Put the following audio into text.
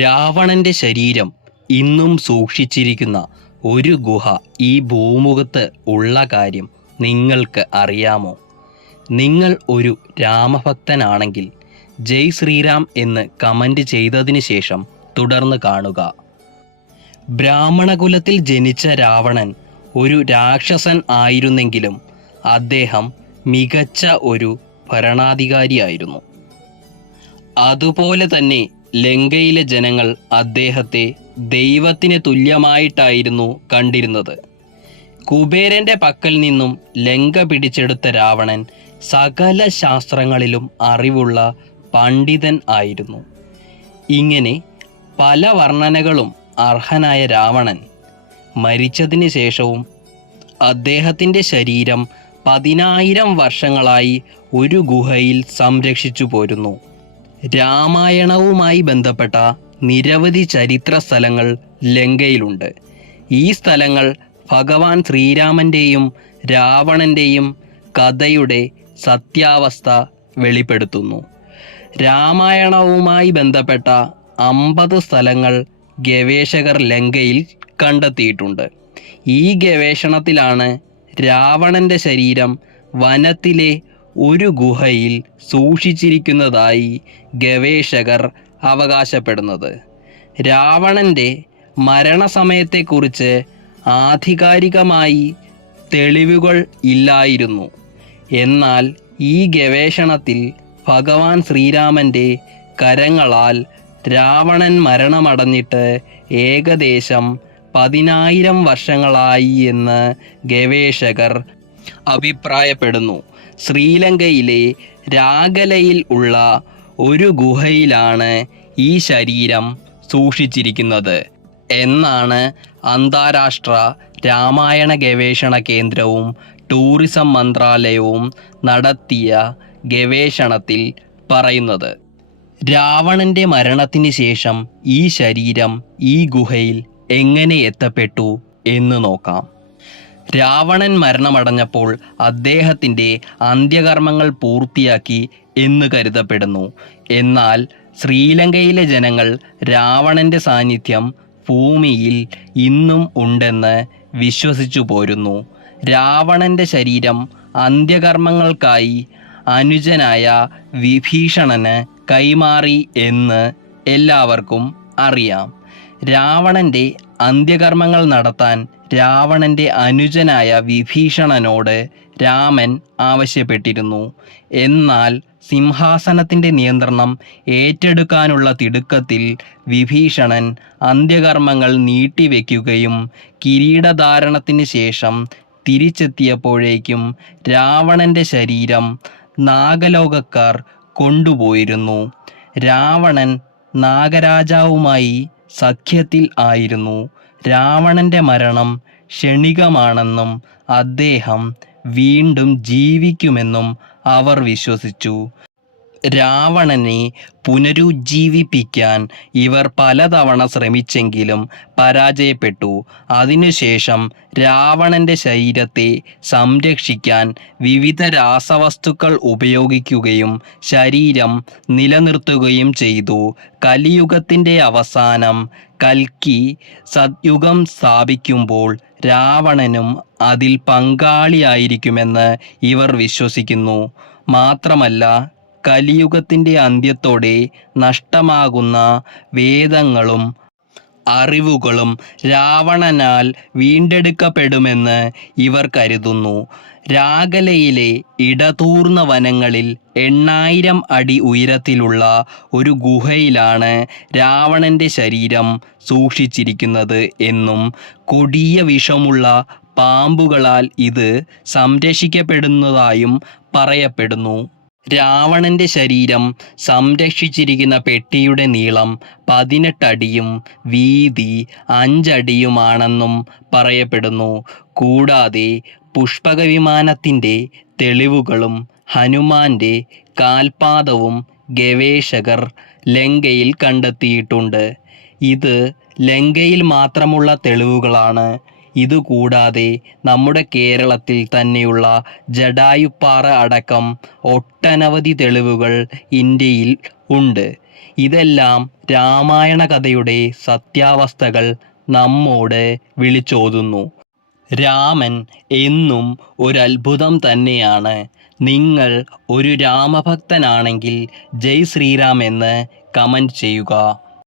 രാവണന്റെ ശരീരം ഇന്നും സൂക്ഷിച്ചിരിക്കുന്ന ഒരു ഗുഹ ഈ ഭൂമുഖത്ത് ഉള്ള കാര്യം നിങ്ങൾക്ക് അറിയാമോ? നിങ്ങൾ ഒരു രാമഭക്തനാണെങ്കിൽ ജയ് ശ്രീറാം എന്ന് കമൻ്റ് ചെയ്തതിന് ശേഷം തുടർന്ന് കാണുക. ബ്രാഹ്മണകുലത്തിൽ ജനിച്ച രാവണൻ ഒരു രാക്ഷസൻ ആയിരുന്നെങ്കിലും അദ്ദേഹം മികച്ച ഒരു ഭരണാധികാരിയായിരുന്നു. അതുപോലെ തന്നെ ലങ്കയിലെ ജനങ്ങൾ അദ്ദേഹത്തെ ദൈവത്തിന് തുല്യമായിട്ടായിരുന്നു കണ്ടിരുന്നത്. കുബേരൻ്റെ പക്കൽ നിന്നും ലങ്ക പിടിച്ചെടുത്ത രാവണൻ സകല ശാസ്ത്രങ്ങളിലും അറിവുള്ള പണ്ഡിതൻ ആയിരുന്നു. ഇങ്ങനെ പല വർണ്ണനകളും അർഹനായ രാവണൻ മരിച്ചതിന് ശേഷവും അദ്ദേഹത്തിൻ്റെ ശരീരം 10,000 വർഷങ്ങളായി ഒരു ഗുഹയിൽ സംരക്ഷിച്ചു പോരുന്നു. രാമായണവുമായി ബന്ധപ്പെട്ട നിരവധി ചരിത്ര സ്ഥലങ്ങൾ ലങ്കയിലുണ്ട്. ഈ സ്ഥലങ്ങൾ ഭഗവാൻ ശ്രീരാമൻ്റെയും രാവണൻ്റെയും കഥയുടെ സത്യാവസ്ഥ വെളിപ്പെടുത്തുന്നു. രാമായണവുമായി ബന്ധപ്പെട്ട 50 സ്ഥലങ്ങൾ ഗവേഷകർ ലങ്കയിൽ കണ്ടെത്തിയിട്ടുണ്ട്. ഈ ഗവേഷണത്തിലാണ് രാവണൻ്റെ ശരീരം വനത്തിലെ ഒരു ഗുഹയിൽ സൂക്ഷിച്ചിരിക്കുന്നതായി ഗവേഷകർ അവകാശപ്പെടുന്നത്. രാവണൻ്റെ മരണസമയത്തെക്കുറിച്ച് ആധികാരികമായി തെളിവുകൾ ഇല്ലായിരുന്നു. എന്നാൽ ഈ ഗവേഷണത്തിൽ ഭഗവാൻ ശ്രീരാമൻ്റെ കരങ്ങളാൽ രാവണൻ മരണമടഞ്ഞിട്ട് ഏകദേശം 10,000 വർഷങ്ങളായി എന്ന് ഗവേഷകർ അഭിപ്രായപ്പെടുന്നു. ശ്രീലങ്കയിലെ രാഗലയിൽ ഉള്ള ഒരു ഗുഹയിലാണ് ഈ ശരീരം സൂക്ഷിച്ചിരിക്കുന്നത് എന്നാണ് അന്താരാഷ്ട്ര രാമായണ ഗവേഷണ കേന്ദ്രവും ടൂറിസം മന്ത്രാലയവും നടത്തിയ ഗവേഷണത്തിൽ പറയുന്നത്. രാവണൻ്റെ മരണത്തിന് ശേഷം ഈ ശരീരം ഈ ഗുഹയിൽ എങ്ങനെ എത്തപ്പെട്ടു എന്ന് നോക്കാം. രാവണൻ മരണമടഞ്ഞപ്പോൾ അദ്ദേഹത്തിൻ്റെ അന്ത്യകർമ്മങ്ങൾ പൂർത്തിയാക്കി എന്ന് കരുതപ്പെടുന്നു. എന്നാൽ ശ്രീലങ്കയിലെ ജനങ്ങൾ രാവണൻ്റെ സാന്നിധ്യം ഭൂമിയിൽ ഇന്നും ഉണ്ടെന്ന് വിശ്വസിച്ചു പോരുന്നു. രാവണൻ്റെ ശരീരം അന്ത്യകർമ്മങ്ങൾക്കായി അനുജനായ വിഭീഷണന് കൈമാറി എന്ന് എല്ലാവർക്കും അറിയാം. രാവണൻ്റെ അന്ത്യകർമ്മങ്ങൾ നടത്താൻ രാവണൻ്റെ അനുജനായ വിഭീഷണനോട് രാമൻ ആവശ്യപ്പെട്ടിരുന്നു. എന്നാൽ സിംഹാസനത്തിൻ്റെ നിയന്ത്രണം ഏറ്റെടുക്കാനുള്ള തിടുക്കത്തിൽ വിഭീഷണൻ അന്ത്യകർമ്മങ്ങൾ നീട്ടിവെക്കുകയും കിരീടധാരണത്തിന് ശേഷം തിരിച്ചെത്തിയപ്പോഴേക്കും രാവണൻ്റെ ശരീരം നാഗലോകക്കാർ കൊണ്ടുപോയിരുന്നു. രാവണൻ നാഗരാജാവുമായി സഖ്യത്തിൽ ആയിരുന്നു. രാവണൻ്റെ മരണം ക്ഷണികമാണെന്നും അദ്ദേഹം വീണ്ടും ജീവിക്കുമെന്നും അവർ വിശ്വസിച്ചു. രാവണനെ പുനരുജ്ജീവിപ്പിക്കാൻ ഇവർ പലതവണ ശ്രമിച്ചെങ്കിലും പരാജയപ്പെട്ടു. അതിനുശേഷം രാവണൻ്റെ ശരീരത്തെ സംരക്ഷിക്കാൻ വിവിധ രാസവസ്തുക്കൾ ഉപയോഗിക്കുകയും ശരീരം നിലനിർത്തുകയും ചെയ്തു. കലിയുഗത്തിൻ്റെ അവസാനം കൽക്കി സത്യുഗം സ്ഥാപിക്കുമ്പോൾ രാവണനും അതിൽ പങ്കാളിയായിരിക്കുമെന്ന് ഇവർ വിശ്വസിക്കുന്നു. മാത്രമല്ല കലിയുഗത്തിൻ്റെ അന്ത്യത്തോടെ നഷ്ടമാകുന്ന വേദങ്ങളും അറിവുകളും രാവണനാൽ വീണ്ടെടുക്കപ്പെടുമെന്ന് ഇവർ കരുതുന്നു. രാഗലയിലെ ഇടതൂർന്ന വനങ്ങളിൽ 8,000 അടി ഉയരത്തിലുള്ള ഒരു ഗുഹയിലാണ് രാവണൻ്റെ ശരീരം സൂക്ഷിച്ചിരിക്കുന്നത് എന്നും കൊടിയ വിഷമുള്ള പാമ്പുകളാൽ ഇത് സംരക്ഷിക്കപ്പെടുന്നതായും പറയപ്പെടുന്നു. രാവണൻ്റെ ശരീരം സംരക്ഷിച്ചിരിക്കുന്ന പെട്ടിയുടെ നീളം 18 അടിയും വീതി 5 അടിയുമാണെന്നും പറയപ്പെടുന്നു. കൂടാതെ പുഷ്പകവിമാനത്തിൻ്റെ തെളിവുകളും ഹനുമാന്റെ കാൽപാദവും ഗവേഷകർ ലങ്കയിൽ കണ്ടെത്തിയിട്ടുണ്ട്. ഇത് ലങ്കയിൽ മാത്രമുള്ള തെളിവുകളാണ്. ഇതുകൂടാതെ നമ്മുടെ കേരളത്തിൽ തന്നെയുള്ള ജടായുപ്പാറ അടക്കം ഒട്ടനവധി തെളിവുകൾ ഇന്ത്യയിൽ ഉണ്ട്. ഇതെല്ലാം രാമായണ കഥയുടെ സത്യാവസ്ഥകൾ നമ്മോട് വിളിച്ചോതുന്നു. രാമൻ എന്നും ഒരത്ഭുതം തന്നെയാണ്. നിങ്ങൾ ഒരു രാമഭക്തനാണെങ്കിൽ ജയ് ശ്രീറാം എന്ന് കമൻറ്റ് ചെയ്യുക.